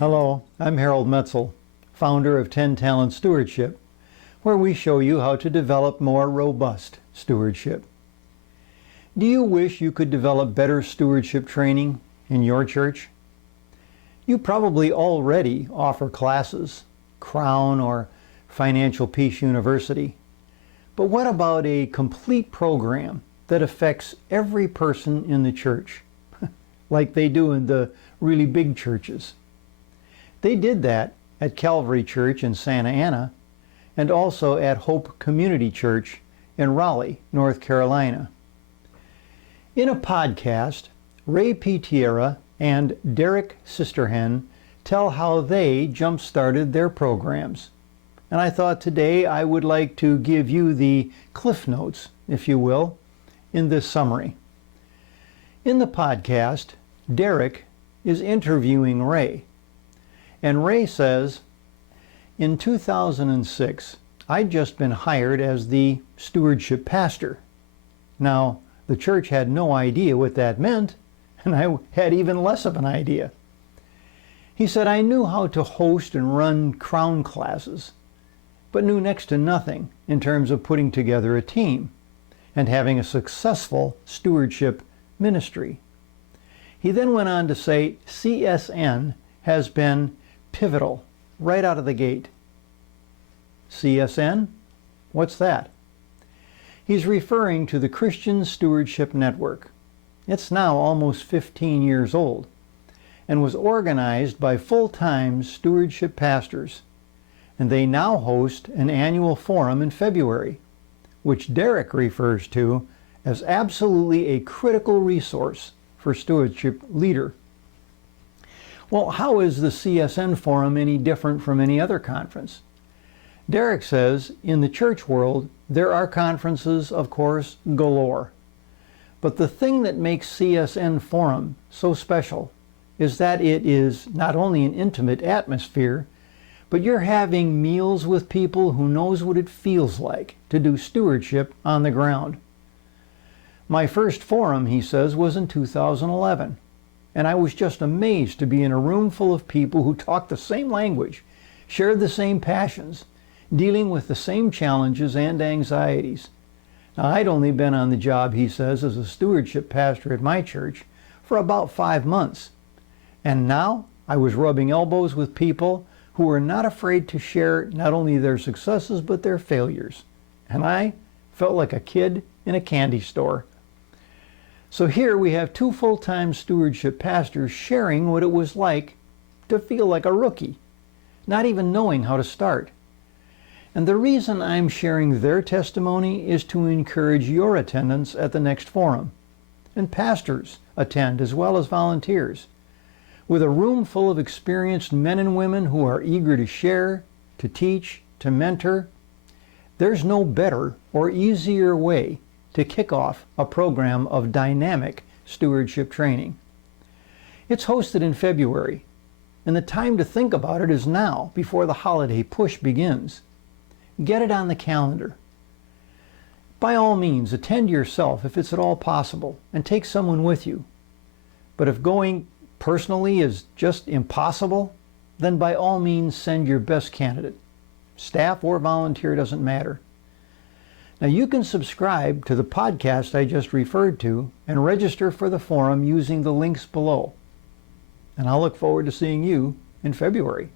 Hello, I'm Harold Metzel, founder of 10 Talent Stewardship, where we show you how to develop more robust stewardship. Do you wish you could develop better stewardship training in your church? You probably already offer classes, Crown or Financial Peace University. But what about a complete program that affects every person in the church, like they do in the really big churches? They did that at Calvary Church in Santa Ana and also at Hope Community Church in Raleigh, North Carolina. In a podcast, Ray P. Tierra and Derek Sisterhen tell how they jump-started their programs. And I thought today I would like to give you the cliff notes, if you will, in this summary. In the podcast, Derek is interviewing Ray. And Ray says, in 2006, I'd just been hired as the stewardship pastor. Now, the church had no idea what that meant, and I had even less of an idea. He said, I knew how to host and run Crown classes, but knew next to nothing in terms of putting together a team and having a successful stewardship ministry. He then went on to say, CSN has been pivotal right out of the gate. CSN? What's that? He's referring to the Christian Stewardship Network. It's now almost 15 years old and was organized by full-time stewardship pastors. And they now host an annual forum in February, which Derek refers to as absolutely a critical resource for stewardship leader. Well, how is the CSN Forum any different from any other conference? Derek says, in the church world, there are conferences, of course, galore. But the thing that makes CSN Forum so special is that it is not only an intimate atmosphere, but you're having meals with people who knows what it feels like to do stewardship on the ground. My first forum, he says, was in 2011. And I was just amazed to be in a room full of people who talked the same language, shared the same passions, dealing with the same challenges and anxieties. Now, I'd only been on the job, he says, as a stewardship pastor at my church for about 5 months. And now I was rubbing elbows with people who were not afraid to share not only their successes but their failures. And I felt like a kid in a candy store. So here we have 2 full-time stewardship pastors sharing what it was like to feel like a rookie, not even knowing how to start. And the reason I'm sharing their testimony is to encourage your attendance at the next forum. And pastors attend as well as volunteers. With a room full of experienced men and women who are eager to share, to teach, to mentor, there's no better or easier way to kick off a program of dynamic stewardship training. It's hosted in February, and the time to think about it is now, before the holiday push begins. Get it on the calendar. By all means, attend yourself if it's at all possible, and take someone with you. But if going personally is just impossible, then by all means send your best candidate. Staff or volunteer, doesn't matter. Now you can subscribe to the podcast I just referred to and register for the forum using the links below. And I'll look forward to seeing you in February.